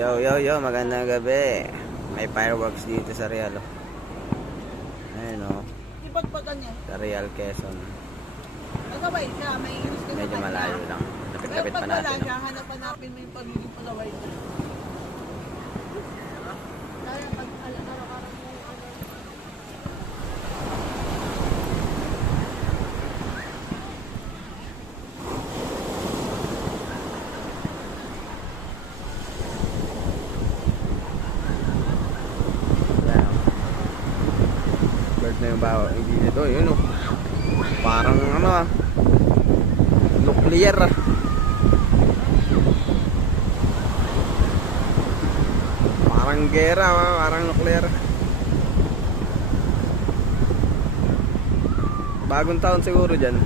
Yo, yo, yo, magandang gabi. May fireworks dito sa Real. Oh. Ayun o, Ipagpagan niya. sa Real Quezon. Pagkabay siya, may inis ka Medyo malayo lang. Lapit-lapit pa natin. siya, hanap-hanapin mo yung pagiging pagkabay niya. Kaya pag araw-araw mo Yan o. Bird na yung bawa. Hindi nito, yun o. Parang ano ah. Nuclear ah. Parang gera ah. Parang nuclear. Bagong taon siguro dyan.